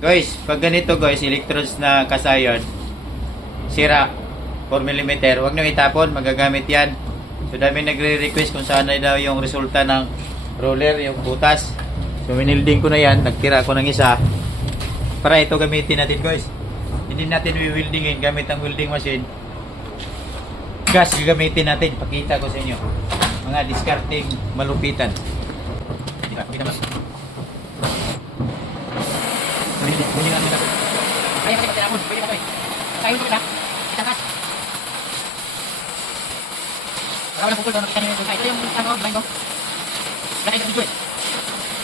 Guys, pag ganito guys, electrodes na kasayon, sira, 4mm, huwag nyo itapon, magagamit yan. So dami nagre-request kung saan na daw yung resulta ng roller, yung butas. So minilding ko na yan, nagtira ko ng isa. Para ito gamitin natin guys. Hindi natin i-weldingin gamit ang welding machine. Gas gagamitin natin, pakita ko sa inyo. Mga discarding malupitan. Pakita mo. Bunyi natin ito. Kaya kasi pagkakapon, pwede na ito eh. Kayo ito kita, itakas. Wala na pukul, makita nyo yung ito yung ano, blind ko. Kaya ito dito eh.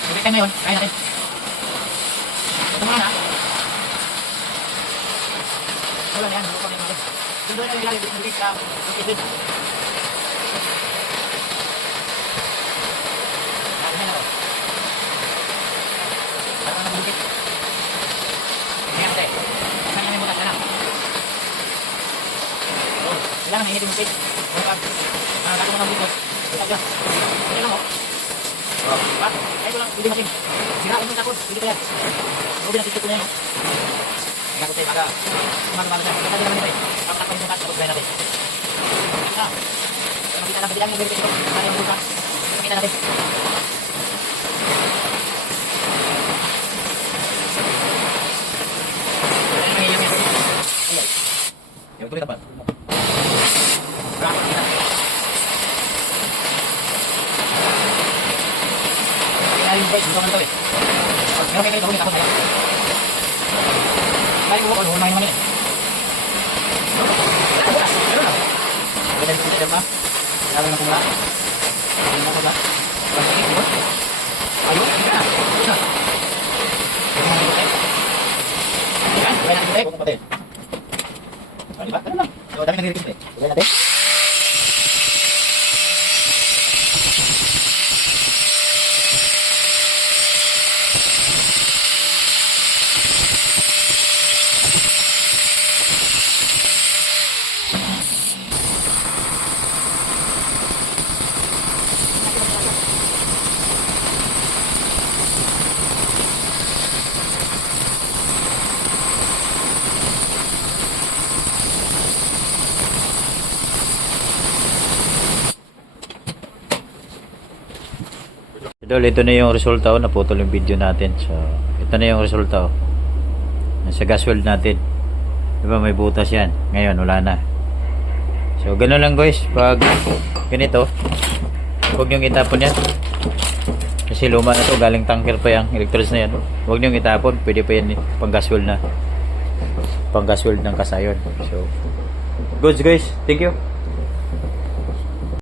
Every time ngayon, kaya natin. Ito muna na. Wala na yan, wala pa rin natin. Doon na yung ilalim, nabigit ka, nabigit din. Natin na ako. Parang nabigit. Kaya natin. Saan namin butas ka na? Kailangan may hinitin yung page. Kung pag gato mo ng butos, butas dyan. Ito lang o. Pat, ay ito lang, hindi masin. Siraan mo yung tapos, hindi pa yan. Huwag din ang titik ko na yan o. Kaya ko tayo, kumagawa siya. Kaya naman ito eh. Pakakapin yung cut, tapos gaya natin. Makita na, pwede lang yung verify ito. Saan yung butas? Makita natin. Yung tuloy dapat. Berapa kita? Tinggalin guys, bukan ito eh. Meron kayo kayo tapos tayo. Kaya ko ano, main naman eh. Meron na. Pwede dito sa ba? Lalo na kumula. Ano mo ba? Ayun, hindi na. Yan, wala na tayo, kung patay. Diba? Ano lang? So, dami nag-request eh. Gawin natin. Idol, ito na yung resulta oh, naputol yung video natin. So, ito na yung resulta oh. Sa gas weld natin. Diba may butas yan. Ngayon, wala na. So, ganun lang guys. Pag ganito, huwag niyong itapon yan. Kasi luma na to, galing tanker pa yung electrodes na yan. Huwag niyong itapon. Pwede pa yan pang gas weld na. Pang gas weld ng kasayon. So, goods guys. Thank you.